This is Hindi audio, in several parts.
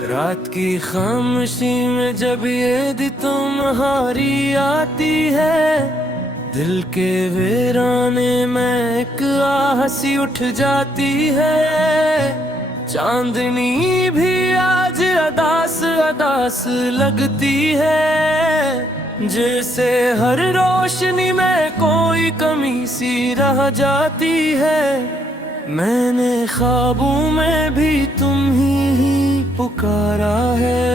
रात की खामोशी में जब ये तुम्हारी आती है, दिल के वीराने में एक आह सी उठ जाती है। चांदनी भी आज अदास अदास लगती है, जैसे हर रोशनी में कोई कमी सी रह जाती है। मैंने ख्वाबों में भी तुम ही पुकारा है,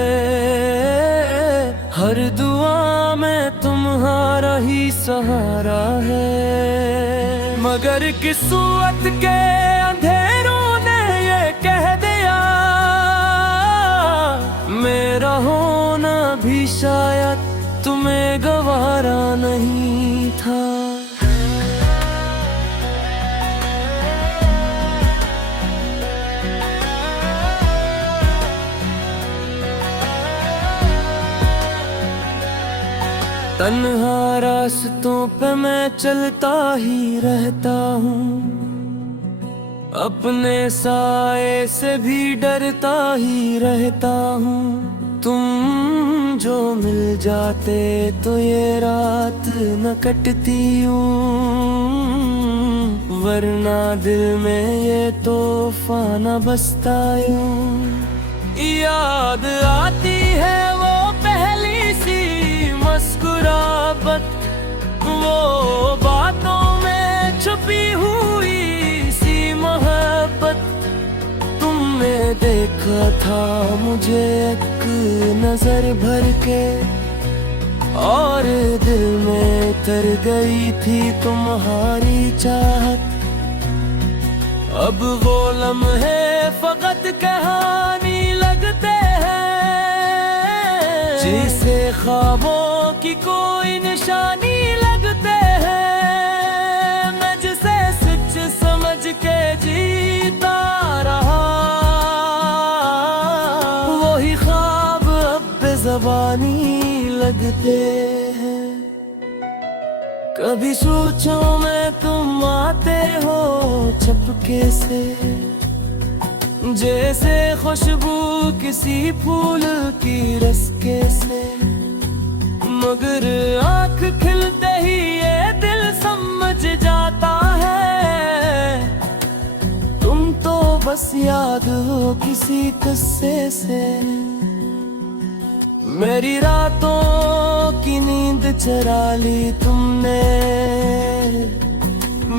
हर दुआ में तुम्हारा ही सहारा है। मगर किस्मत के अंधेरों ने ये कह दिया, मेरा होना भी शायद तुम्हें गवारा नहीं था। तन्हा रास्तों पे मैं चलता ही रहता हूँ, अपने साए से भी डरता ही रहता हूँ। तुम जो मिल जाते तो ये रात न कटती यूं, वरना दिल में ये तूफान न बसता यूं। याद आती है वो पहली सी मुस्कुराहट, वो बातों में छुपी हुई सी मोहब्बत। तुमने देखा था मुझे एक नजर भर के, और दिल में तर गई थी तुम्हारी चाहत। अब वो लम्हे फकत कहानी लगते हैं, जिसे ख्वाबों की कोई निशानी लगते हैं। मैं जिसे सच समझ के जीता रहा, वही ख्वाब अब बेज़बानी लगते हैं। कभी सोचो में तुम आते हो चपके से, जैसे खुशबू किसी फूल की रस्के से। मगर आँख खिलते ही ये दिल समझ जाता है, तुम तो बस याद हो किसी किस्से से। मेरी रातों की नींद चरा ली तुमने,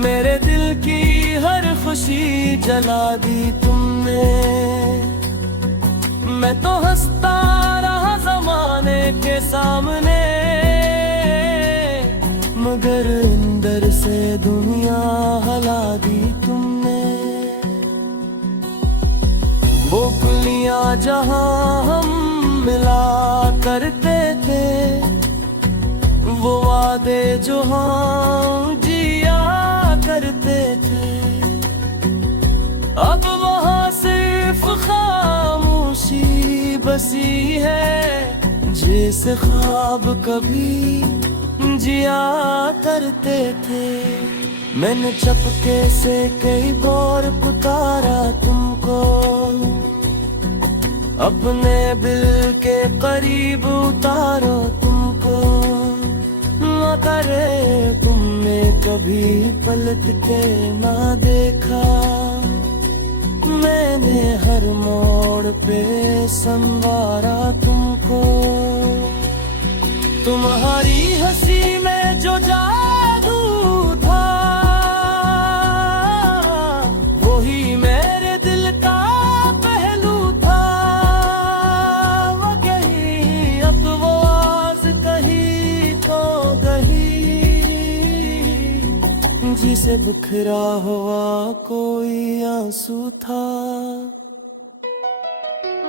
मेरे दिल की हर खुशी जला दी तुमने। मैं तो हंसता रहा ज़माने के सामने, मगर अंदर से दुनिया हला दी तुमने। वो पुलियां जहां हम मिला करते थे, वो वादे जो हम जिया करते थे, अब वहाँ सिर्फ खामोशी बसी है। जैसे ख्वाब कभी जिया करते थे। मैंने चपके से कई बार पुकारा तुमको, अपने दिल के करीब उतारो तुमको। न करे तुमने कभी पलट के ना देखा, मैंने हर मोड़ पे संवारा तुमको। तुम्हारी हंसी में जो जादू था, वही मेरे दिल का पहलू था। वो कहीं अब वो आवाज कहीं खो गई, जिसे बिखरा हुआ कोई आंसू था।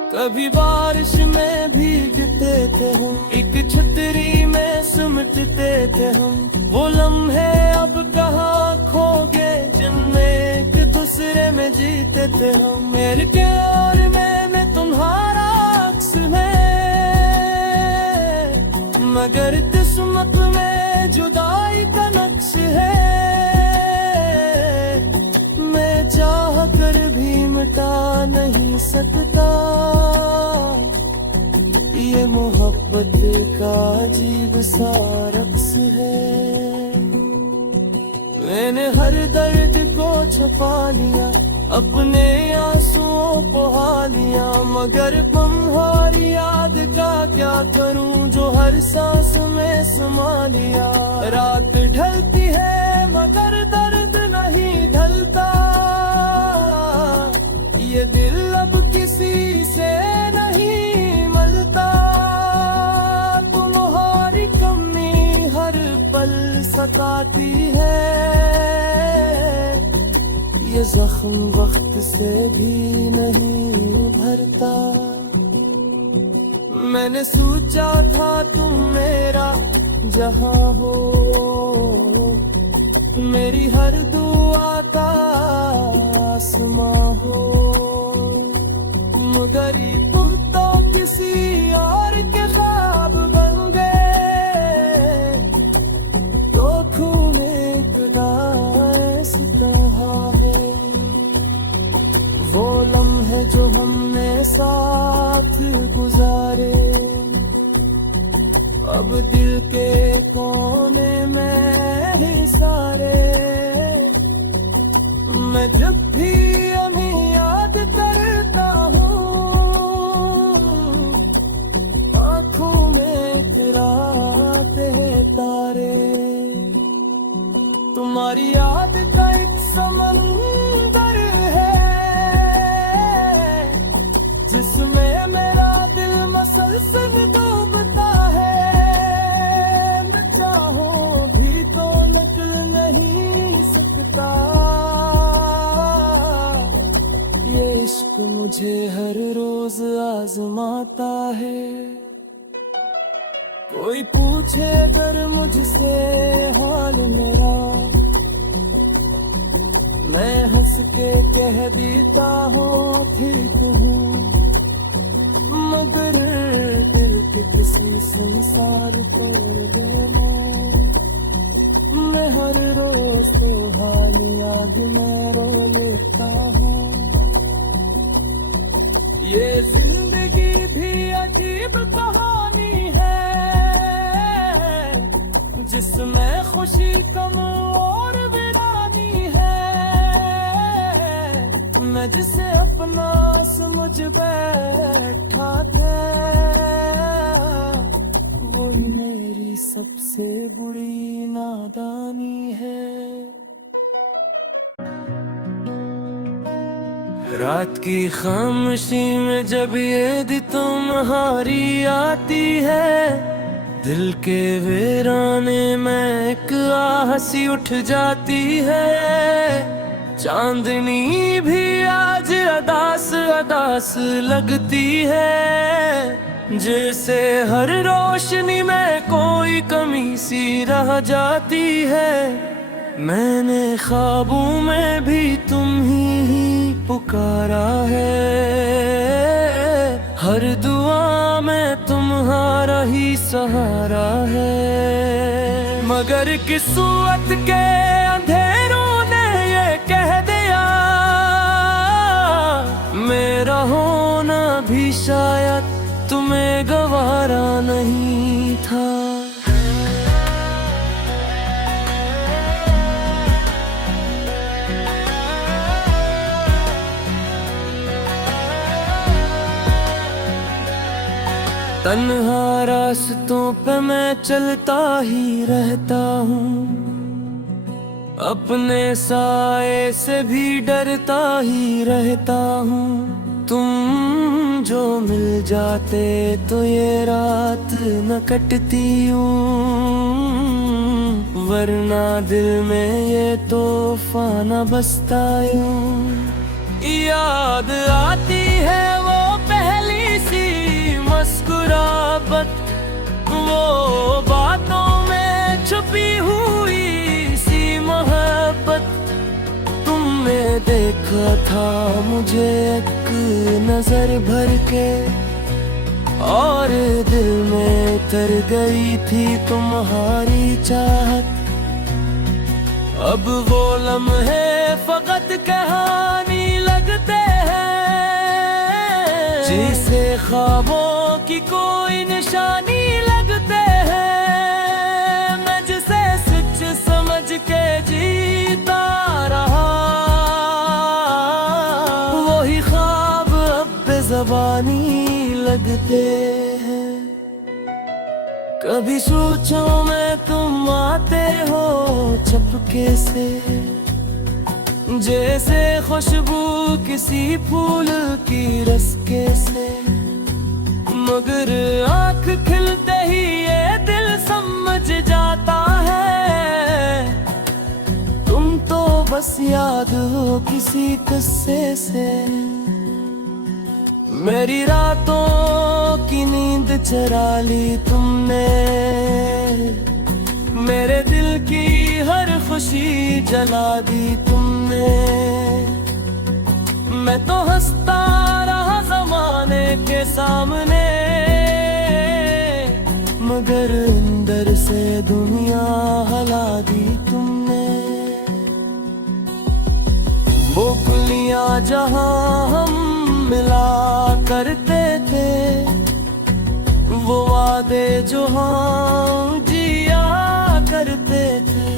कभी बारिश में भीगते थे हम, एक छतरी में सिमटते थे हम। वो लम्हे अब कहाँ खो गए, जिनमें एक दूसरे में जीते थे हम। मेरे के और मैं तुम्हारा अक्स है, मगर किस्मत में जुदाई का नक्श है। मैं चाह कर भी मिटा नहीं सकता। ये मोहब्बत का अजीब सा रक्स है। मैंने हर दर्द को छुपा लिया, अपने आंसुओं को हा लिया, मगर तुम्हारी याद का क्या करूं जो हर सांस में समा लिया। रात ढलती है मगर दर्द नहीं ढलता, ये दिल अब किसी से नहीं मिलता। तुम्हारी कमी हर पल सताती है, ये जख्म वक्त से भी नहीं भरता। मैंने सोचा था तुम मेरा जहां हो, मेरी हर दुआ का आसमां हो, मगर तुम तो किसी और के ख्वाब बन गए। तो खूने खुदा ऐसा कहा है, वो लम्हे जो हमने साथ गुजारे, अब दिल के कोने में ही सारे। मैं जब भी हमें याद करता हूँ, आँखों में गिराते तारे। तुम्हारी याद का एक समंदर है, जिसमें मेरा दिल मसलसल डूबता है। मैं चाहूं भी तो निकल नहीं सकता, ये इश्क मुझे हर रोज आजमाता है। कोई पूछे अगर मुझसे हाल मेरा, मैं हंस के कह देता हूँ ठीक हूँ, मगर दिल के किसी संसार तोड़ देना। मैं हर रोज तो हालियां मैं रो लेता हूँ। ये जिंदगी भी अजीब कहानी है, जिसमें खुशी कम और वीरानी है। मैं जिसे अपना समझ बैठा था, वही मेरी सबसे बुरी नादानी है। रात की खामोशी में जब ये तुम्हारी आती है, दिल के वीराने में एक आह सी उठ जाती है। चांदनी भी आज अदास अदास लगती है, जैसे हर रोशनी में कोई कमी सी रह जाती है। मैंने ख्वाबों में भी तुम ही पुकारा है, हर दुआ में तुम्हारा ही सहारा है। मगर किस्मत के अंधेरों ने ये कह दिया, मेरा होना भी शायद तुम्हें गवारा नहीं था। तन्हा रास्तों पे मैं चलता ही रहता हूँ, अपने साए से भी डरता ही रहता हूँ। तुम जो मिल जाते तो ये रात न कटती यूं, वरना दिल में ये तूफान न बसता यूं। याद आती है वो पहली सी मुस्कुराहट, वो बातों में छुपी हुई सी मोहब्बत। तुमने देखा था मुझे एक नजर भर के, और दिल में उतर गई थी तुम्हारी चाहत। अब वो लम्हे फकत कहानी लगते हैं, जिसे ख्वाबों की कोई निशानी लगते हैं, मैं जिसे सच समझ के जीता रहा, वही ख्वाब अब बेज़बानी लगते हैं। कभी सोचो में तुम आते हो चुपके से, जैसे खुशबू किसी फूल की रस्के से, मगर आँख खिलते ही ये दिल समझ जाता है, तुम तो बस याद हो किसी किस्से से। मेरी रातों की नींद चरा ली तुमने, मेरे दिल की हर खुशी जला दी तुमने। मैं तो हंसता रहा ज़माने के सामने, मगर अंदर से दुनिया हला दी तुमने। वो पुलियां जहां हम मिला करते थे, वो वादे जो हम जिया करते थे,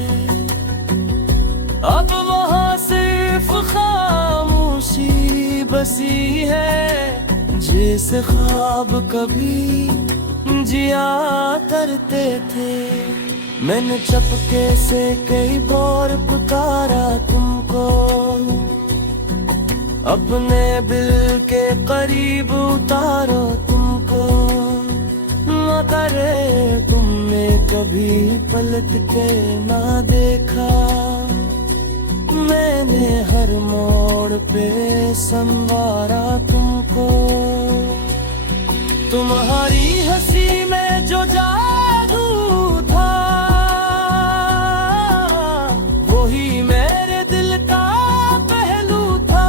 अब वहाँ सिर्फ खामोशी बसी है, जैसे ख्वाब कभी जिया करते थे। मैंने चुपके से कई बार पुकारा तुमको, अपने दिल के करीब उतारो तुमको, मगर तुमने कभी पलट के ना देखा। मैंने हर मोड़ पे संवारा तुमको, तुम्हारी हंसी में जो जादू था, वही मेरे दिल का पहलू था।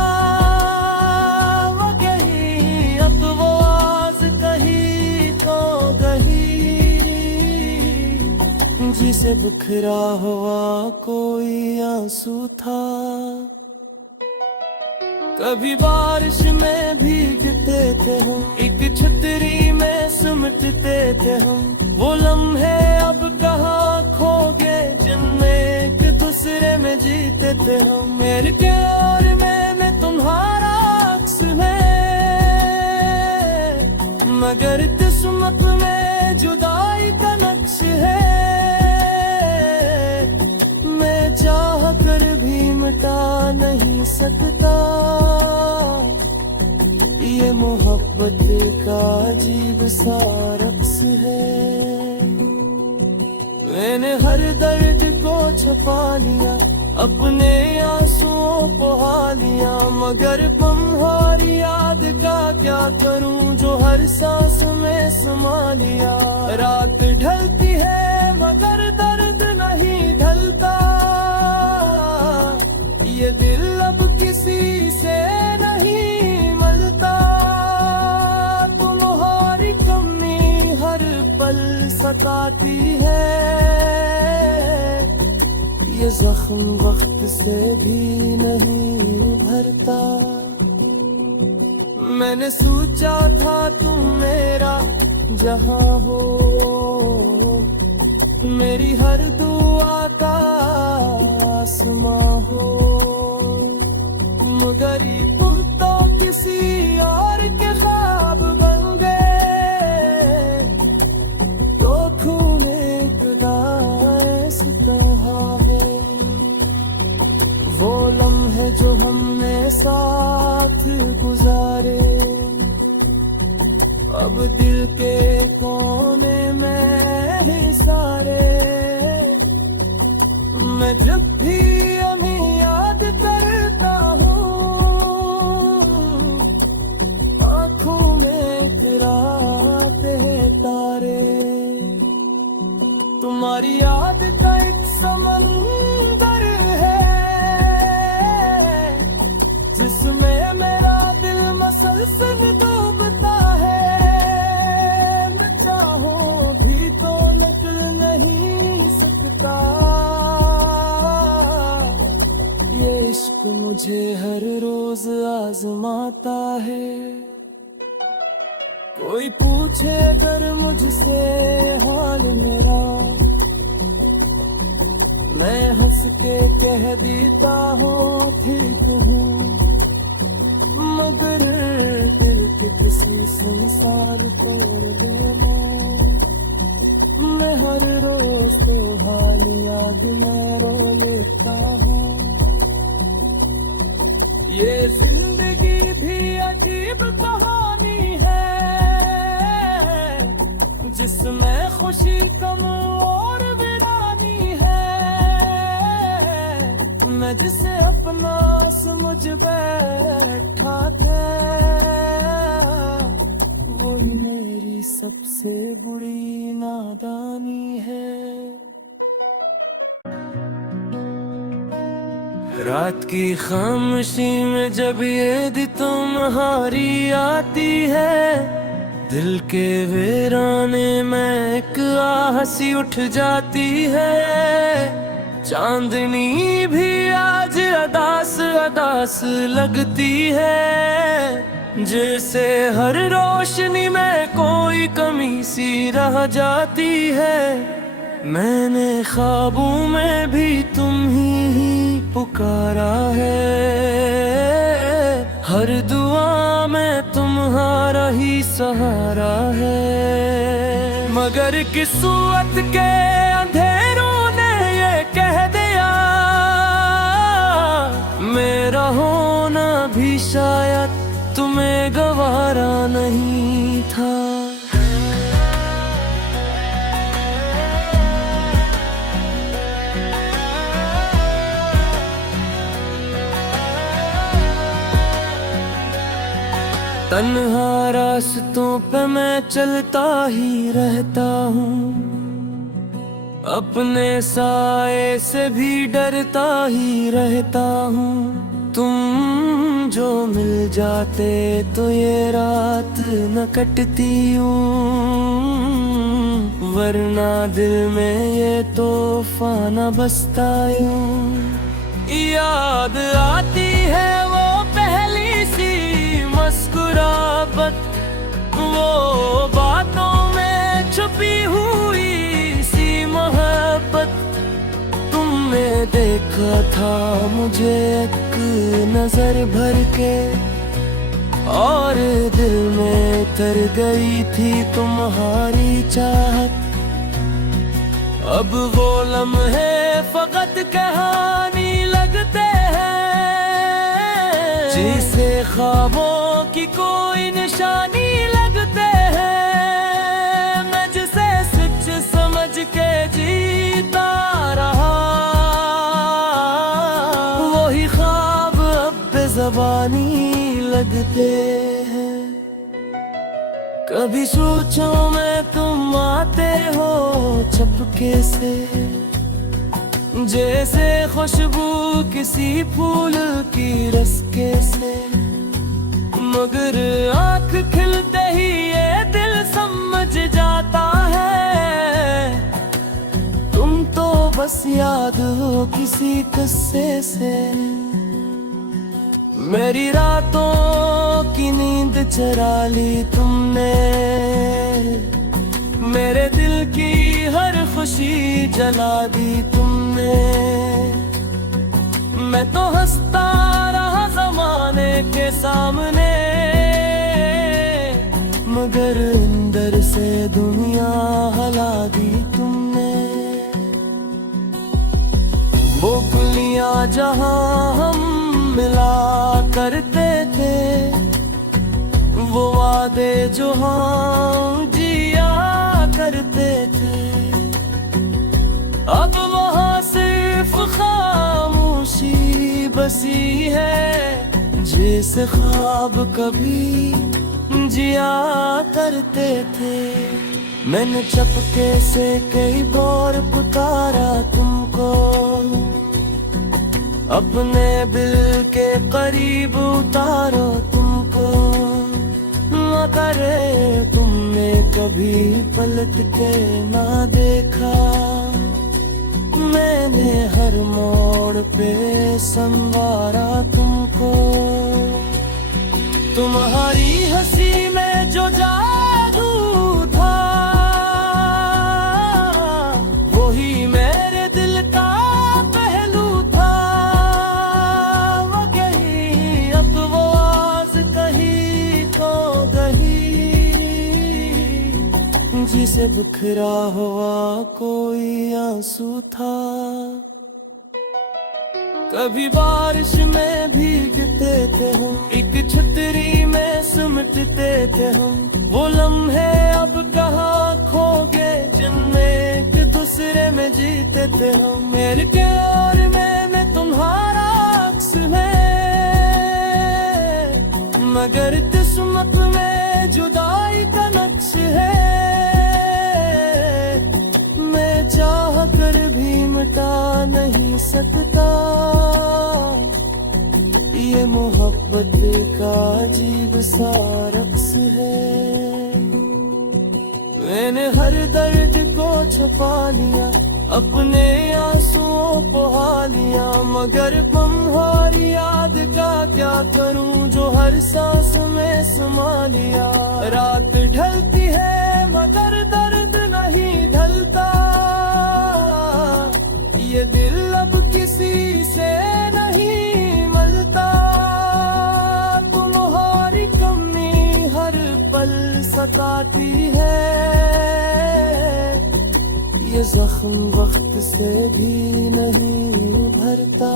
वो कहीं अब वो आवाज कहीं खो गई, जिसे बिखरा हुआ कोई आंसू था। कभी बारिश में भीगते थे हम, एक छतरी में सिमटते थे हम, वो लम्हे अब कहाँ खो गए, जिनमें एक दूसरे में जीते थे हम। मेरे प्यार में मैं तुम्हारा अक्स है, मगर किस्मत में जुदाई का नक्श है। मैं चाह कर भी मिटा नहीं सकता ये मोहब्बत का अजीब सा रक्स है। मैंने हर दर्द को छुपा लिया, अपने आंसुओं को हा लिया, मगर तुम्हारी याद का क्या करूं जो हर सांस में समा लिया। रात ढलती है मगर दर्द नहीं ढलता, ये दिल अब किसी से नहीं मिलता। तुम्हारी कमी हर पल सताती है, ये जख्म वक्त से भी नहीं भरता। मैंने सोचा था तुम मेरा जहां हो, मेरी हर दुआ का आसमां हो, मगर तुम तो किसी और के ख्वाब बन गए। तो खूने खुदा इस तरह है, वो लम्हे जो हमने साथ गुजारे, अब दिल के कोने में ही सारे। मैं जब भी हमें याद करता हूँ, आँखों में इतराते हैं तारे। तुम्हारी याद का एक समंदर है, जिसमें मेरा दिल मसलसल डूबता है। मैं चाहूं भी तो निकल नहीं सकता, ये इश्क मुझे हर रोज आजमाता है। कोई पूछे अगर मुझसे हाल मेरा, मैं हंस के कह देता हूँ ठीक हूँ, मगर दिल के किसी संसार तोड़ देना, मैं हर रोज तो हालियां भी मैं रो लेता हूँ। ये जिंदगी भी अजीब कहानी है, जिसमें खुशी कम और वीरानी है, मैं जिसे अपना समझ बैठा था, वही मेरी सबसे बुरी नादानी है। रात की खामोशी में जब ये तुम्हारी आती है, दिल के वीराने में एक आह सी उठ जाती है। चांदनी भी आज अदास अदास लगती है, जैसे हर रोशनी में कोई कमी सी रह जाती है। मैंने ख्वाबों में भी तुम ही पुकारा है, हर दुआ में तुम्हारा ही सहारा है। मगर किस्मत के अंधेरों ने ये कह दिया, मेरा होना भी शायद तुम्हें गवारा नहीं था। तन्हा रास्तों पे मैं चलता ही रहता हूँ, अपने साए से भी डरता ही रहता हूँ। तुम जो मिल जाते तो ये रात न कटती यूं, वरना दिल में ये तूफान बसता यूं। याद आती है वो पहली सी मुस्कुराहट, वो बातों में छुपी हुई सी मोहब्बत। तुमने देखा था मुझे एक नजर भर के, और दिल में उतर गई थी तुम्हारी चाहत। अब वो लम्हे फकत कहानी लगते हैं, जिसे ख्वाबों की कोई निशानी लगते हैं। मैं जिसे सच समझ के जीता रहा, वही ख्वाब अब बेज़बानी लगते हैं। कभी सोचो में तुम आते हो चपके से, जैसे खुशबू किसी फूल की रस्के से। मगर आँख खिलते ही ये दिल समझ जाता है, तुम तो बस याद हो किसी किस्से से। मेरी रातों की नींद चुरा ली तुमने, मेरे दिल की हर खुशी जला दी तुमने। मैं तो हंसता रहा ज़माने के सामने, मगर अंदर से दुनिया हिला दी तुमने। वो पुलियां जहां हम मिला करते थे, वो वादे जो हम जिया करते थे, अब वहाँ सिर्फ खामोशी बसी है। जैसे ख्वाब कभी जिया करते थे, मैंने चपके से कई बार पुकारा तुमको, अपने दिल के करीब उतारो तुमको। न करे तुमने कभी पलट के ना देखा, मैंने हर मोड़ पे संवारा तुमको। तुम्हारी हंसी में जो जा से बिखरा हुआ कोई आंसू था। कभी बारिश में भीगते थे हम, एक छतरी में सिमटते थे हम। वो लम्हे अब कहाँ खो गए जिनमें एक दूसरे में जीते थे हम। मेरे के और मैं तुम्हारा अक्स है, मगर किस्मत में जुदाई का नक्श है। मैं चाह कर भी मिटा नहीं सकता ये मोहब्बत का अजीब सा रक्स है। मैंने हर दर्द को छुपा लिया, अपने आंसुओं को हा लिया, मगर तुम्हारी याद का क्या करूं जो हर सांस में समा लिया। रात ढलती है मगर दर्द नहीं ढलता, ये दिल अब किसी से नहीं मिलता। तुम्हारी कमी हर पल सताती है, ये जख्म वक्त से भी नहीं भरता।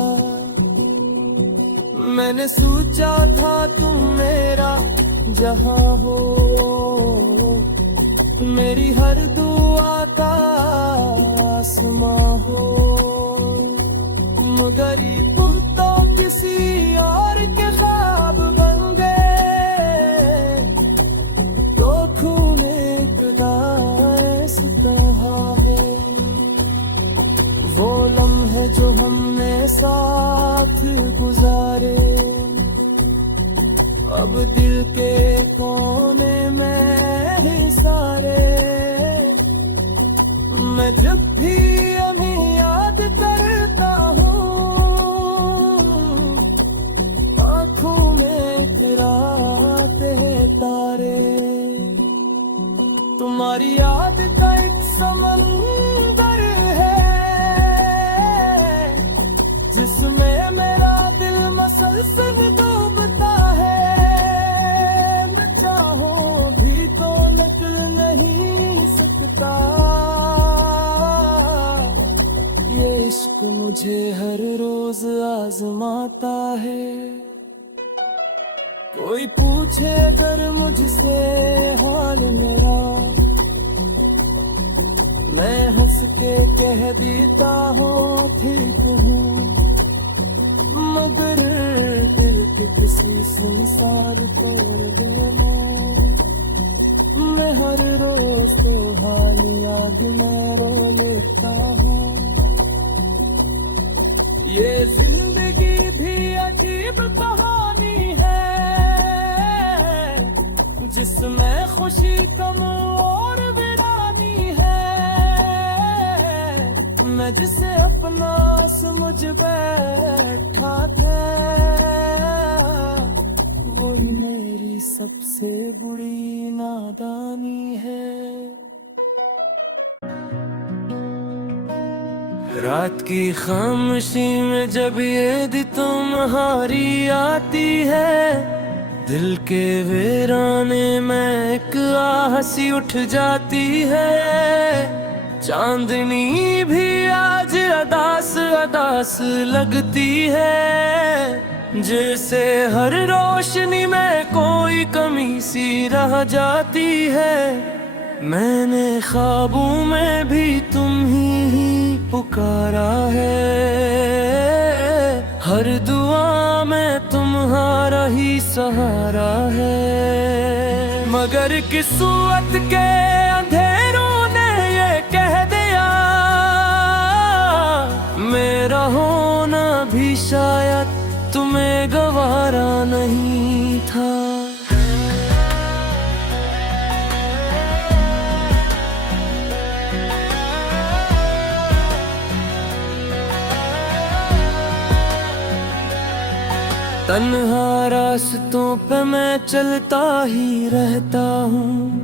मैंने सोचा था तुम मेरा जहां हो, मेरी हर दुआ का आसमां हो, मगर तुम तो किसी और के ख्वाब बन गए। तो खून एक दास कहा है वो लम्हे जो हमने साथ गुजारे, अब दिल के कोने में है सारे। मैं जब भी अभी याद करता हूँ, आँखों में इतराते हैं तारे। तुम्हारी याद का एक समंदर है जिसमें मेरा दिल मसलसल डूबता है। मैं चाहूं भी तो निकल नहीं सकता, ये इश्क मुझे हर रोज आजमाता है। कोई पूछे अगर मुझसे हाल मेरा, मैं हंस के कह देता हूँ ठीक हूँ, मगर दिल के किसी संसार तोड़ देना। मैं हर रोज तो हालिया भी मैं रो लेता हूँ। ये जिंदगी भी अजीब कहानी है जिसमें खुशी कम और वीरानी है। मैं जिसे अपना समझ बैठा था, वही मेरी सबसे बुरी नादानी है। रात की खामोशी में जब ये दी तुम्हारी आती है, दिल के वीराने में एक आह सी उठ जाती है। चांदनी भी आज अदास अदास लगती है, जैसे हर रोशनी में कोई कमी सी रह जाती है। मैंने ख्वाबों में भी तुम ही पुकारा है, हर दुआ में तुम्हारा ही सहारा है। मगर किस्मत के अंधेरों ने ये कह दिया, मेरा होना भी शायद तुम्हें गवारा नहीं था। तन्हा रास्तों पे मैं चलता ही रहता हूँ,